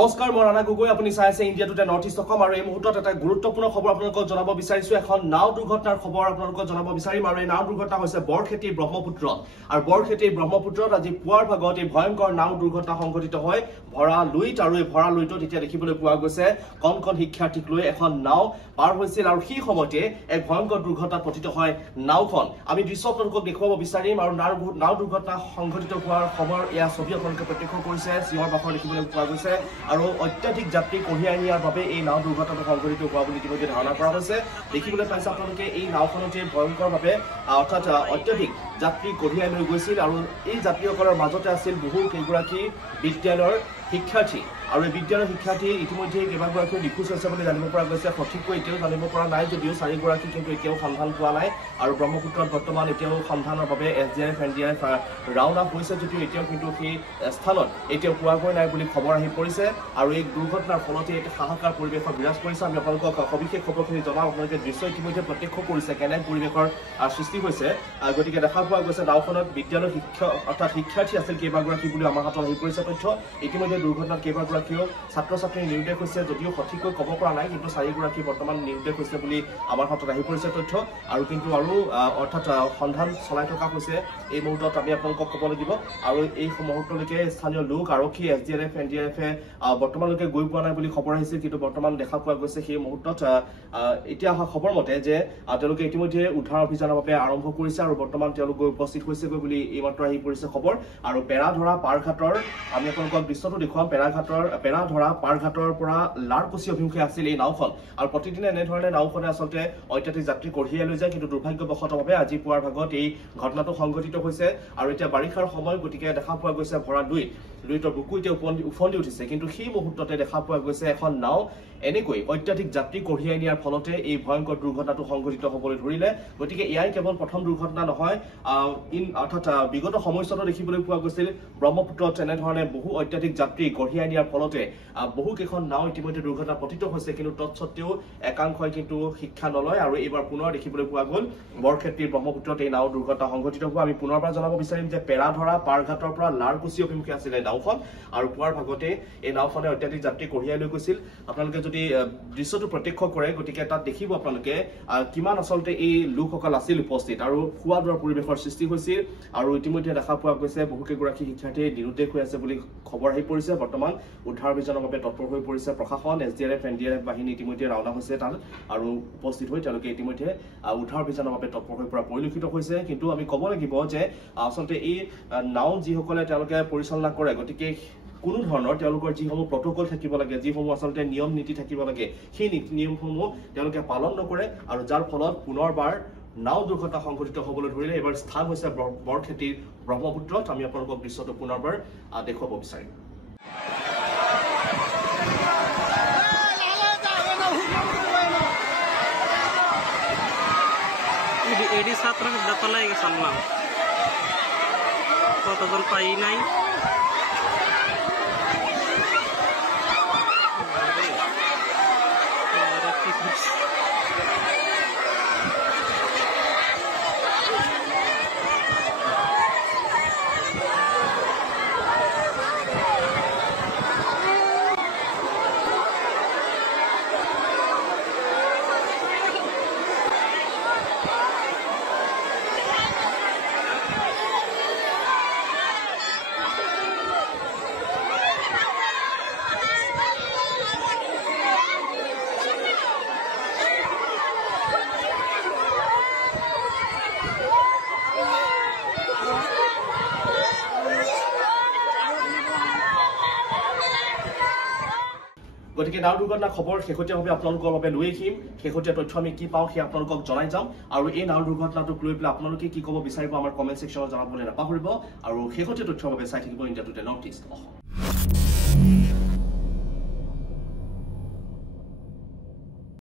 নমস্কাৰ মই ৰাণা গগৈ আপুনি চাই আছে India today north east Assam আৰু এই মুহূৰ্তত এটা গুৰুত্বপূৰ্ণ খবৰ আপোনালোকক জনাব বিচাৰিছো এখন নাও দুৰ্ঘটনাৰ খবৰ আপোনালোকক জনাব বিচাৰিম আৰু এই নাও দুৰ্ঘটনা হৈছে বৰখেতি ব্ৰহ্মপুত্ৰত আৰু বৰখেতি ব্ৰহ্মপুত্ৰত আজি পুৱাৰ ভাগত এই ভয়ংকৰ নাও দুৰ্ঘটনা সংঘটিত হয় ভৰা লুইত আৰু এই ভৰা লুইতত এতিয়া দেখিবলৈ পোৱা গৈছে কণ শিক্ষাৰ্থীক লৈ এখন নাও পাৰ হৈছিল আৰু সেই সময়তে এক ভয়ংকৰ দুৰ্ঘটনাত পতিত হয় নাওখন আমি দৃশ্য আপোনালোকক দেখুৱাব বিচাৰিম আৰু নাও দুৰ্ঘটনা সংঘটিত হোৱাৰ খবৰ এয়া ছবি আপোনালোকে প্ৰত্যক্ষ কৰিছে চিঞৰ বাখৰ দেখিবলৈ পোৱা গৈছে আৰু অত্যাধিক যাত্ৰী কঢ়িয়াই নিয়াৰ বাবে এই নাও দুৰ্ঘটনাটো সংঘটিত হোৱা বুলি ইতিমধ্যে ধাৰণা কৰা হৈছে দেখিবলৈ পাইছে আপোনালোকে এই নাওখনতে ভয়ংকৰভাৱে অৰ্থাৎ অত্যাধিক যাত্ৰী কঢ়িয়াই লৈ গৈছিল আৰু এই যাত্ৰীসকলৰ মাজতে আছিল বহু কেইগৰাকী বিদ্যালয়ৰ শিক্ষাৰ্থী আৰু এই বিদ্যালয়ৰ শিক্ষাৰ্থী ইতিমধ্যে কেইবাগৰাকীও নিখোজ হৈছে বুলি জানিব পৰা গৈছে সঠিককৈ এতিয়াও জানিব পৰা নাই যদিও 4গৰাকী কিন্তু এতিয়াও সন্ধান পোৱা নাই আৰু ব্ৰহ্মপুত্ৰত বৰ্তমান এতিয়াও সন্ধানৰ বাবে SDRF NDRF ৰাউণ্ড আপ হৈছে যদিও এতিয়াও কিন্তু সেই স্থানত এতিয়াও পোৱাগৈ নাই বুলি খবৰ আহি পৰিছে আৰু এই দুৰ্ঘটনাৰ ফলতে এটা হাহাকাৰ পৰিৱেশৰ বিৰাজ কৰিছে আমি আপোনালোকক সবিশেষ খবৰখিনি জনাওঁ আপোনালোকে দৃশ্য ইতিমধ্যে প্ৰত্যক্ষ কৰিছে কেনে পৰিৱেশৰ সৃষ্টি হৈছে গতিকে দেখা পোৱা গৈছে নাওখনত বিদ্যালয়ৰ অৰ্থাৎ শিক্ষাৰ্থী আছিল কেইবাগৰাকী বুলি আমাৰ হাতত আহি পৰিছে তথ্য ইতিমধ্যে দুৰ্ঘটনাত কেইবাগৰাকীও ছাত্ৰ ছাত্ৰী নিৰুদ্দেশ হৈছে যদিও সঠিককৈ ক'ব পৰা নাই কিন্তু 4গৰাকী বৰ্তমান নিৰুদ্দেশ হৈছে বুলি আমাৰ হাতত আহি পৰিছে তথ্য আৰু কিন্তু আৰু অৰ্থাৎ সন্ধান চলাই থকা হৈছে এই মুহূৰ্তত আমি আপোনালোকক ক'ব লাগিব আৰু এই মুহূৰ্তলৈকে স্থানীয় লোক আৰক্ষী SDRF NDRF বৰ্তমানলৈকে গৈ পোৱা নাই বুলি খবৰ আহিছিল কিন্তু বৰ্তমান দেখা পোৱা গৈছে সেই মুহূৰ্তত এতিয়া অহা খবৰ মতে যে তেওঁলোকে ইতিমধ্যে উদ্ধাৰ অভিযানৰ বাবে আৰম্ভ কৰিছে আৰু বৰ্তমান তেওঁলোক গৈ উপস্থিত হৈছেগৈ বুলি এইমাত্ৰ আহি পৰিছে খবৰ আৰু পেৰাধৰা পাৰঘাটৰ আমি আপোনালোকক দৃশ্যটো দেখুৱাম পেৰাধৰা পাৰঘাটৰ পৰা লাৰকুচি অভিমুখে আছিল এই নাওখন আৰু প্ৰতিদিনে এনেধৰণে নাওখনে আচলতে অত্যাধিক যাত্ৰী কঢ়িয়াই লৈ যায় কিন্তু দুৰ্ভাগ্যবশতভাৱে আজি পুৱাৰ ভাগত এই ঘটনাটো সংঘটিত হৈছে আৰু এতিয়া বাৰিষাৰ সময় গতিকে দেখা পোৱা গৈছে ভৰা লুইতৰ বুকু এতিয়া উফন্দি উঠিছে কিন্তু সেই মুহূৰ্ততে দেখা পোৱা গৈছে এখন নাও এনেকৈ অত্যাধিক যাত্ৰী কঢ়িয়াই নিয়াৰ ফলতে এই ভয়ংকৰ দুৰ্ঘটনাটো সংঘটিত হ'বলৈ ধৰিলে গতিকে এয়াই কেৱল প্ৰথম দুৰ্ঘটনা নহয় অৰ্থাৎ বিগত সময়ছোৱাতো দেখিবলৈ পোৱা গৈছিল ব্ৰহ্মপুত্ৰত এনেধৰণে বহু অত্যাধিক যাত্ৰী কঢ়িয়াই নিয়াৰ ফলতে বহু কেইখন নাও ইতিমধ্যে দুৰ্ঘটনা পতিত হৈছে কিন্তু তৎসত্ত্বেও একাংশই কিন্তু শিক্ষা নলয় আৰু এইবাৰ পুনৰ দেখিবলৈ পোৱা গ'ল বৰক্ষেত্ৰীৰ ব্ৰহ্মপুত্ৰত এই নাও দুৰ্ঘটনা সংঘটিত হোৱা আমি পুনৰবাৰ জনাব বিচাৰিম যে পেৰাধৰা পাৰঘাটৰ পৰা লাৰকুচি অভিমুখে আছিলে নাওখন আৰু পুৱাৰ ভাগতে এই নাওখনে অত্যাধিক যাত্ৰী কঢ়িয়াই লৈ গৈছিল আপোনালোকে যদি দৃশ্যটো প্ৰত্যক্ষ কৰে গতিকে তাত দেখিব আপোনালোকে কিমান আচলতে এই লোকসকল আছিল উপস্থিত আৰু খোৱা দোৱাৰ পৰিৱেশৰ সৃষ্টি হৈছিল আৰু ইতিমধ্যে দেখা পোৱা গৈছে বহু কেইগৰাকী শিক্ষাৰ্থী নিৰুদ্দেশ হৈ আছে বুলি খবৰ আহি পৰিছে বৰ্তমান উদ্ধাৰ অভিযানৰ বাবে তৎপৰ হৈ পৰিছে প্ৰশাসন SDRF NDRF বাহিনী ইতিমধ্যে ৰাওনা হৈছে তাত আৰু উপস্থিত হৈ তেওঁলোকে ইতিমধ্যে উদ্ধাৰ অভিযানৰ বাবে তৎপৰ হৈ পৰা পৰিলক্ষিত হৈছে কিন্তু আমি ক'ব লাগিব যে আচলতে এই নাও যিসকলে তেওঁলোকে পৰিচালনা কৰে গতিকে কোনো ধৰণৰ তেওঁলোকৰ যিসমূহ প্ৰট'কল থাকিব লাগে যিসমূহ আচলতে নিয়ম নীতি থাকিব লাগে সেই নীতি নিয়মসমূহ তেওঁলোকে পালন নকৰে আৰু যাৰ ফলত পুনৰবাৰ নাও দুৰ্ঘটনা সংঘটিত হ'বলৈ ধৰিলে এইবাৰ স্থান হৈছে বৰখেতিৰ ব্ৰহ্মপুত্ৰত আমি আপোনালোকক দৃশ্যটো পুনৰবাৰ দেখুৱাব বিচাৰিম এডি ছাত্ৰ বিদ্যালয়ে গেছিলাম কতজন পাই নাই গতিকে নাও দুৰ্ঘটনা খবৰ শেহতীয়াভাৱে আপোনালোকৰ বাবে লৈ আহিম শেহতীয়া তথ্য আমি কি পাওঁ সেই আপোনালোকক জনাই যাম আৰু এই নাও দুৰ্ঘটনাটোক লৈ পেলাই আপোনালোকে কি ক'ব বিচাৰিব আমাৰ কমেণ্ট ছেকশ্যনত জনাবলৈ নাপাহৰিব আৰু শেহতীয়া তথ্যৰ বাবে চাই থাকিব India today north east Assam.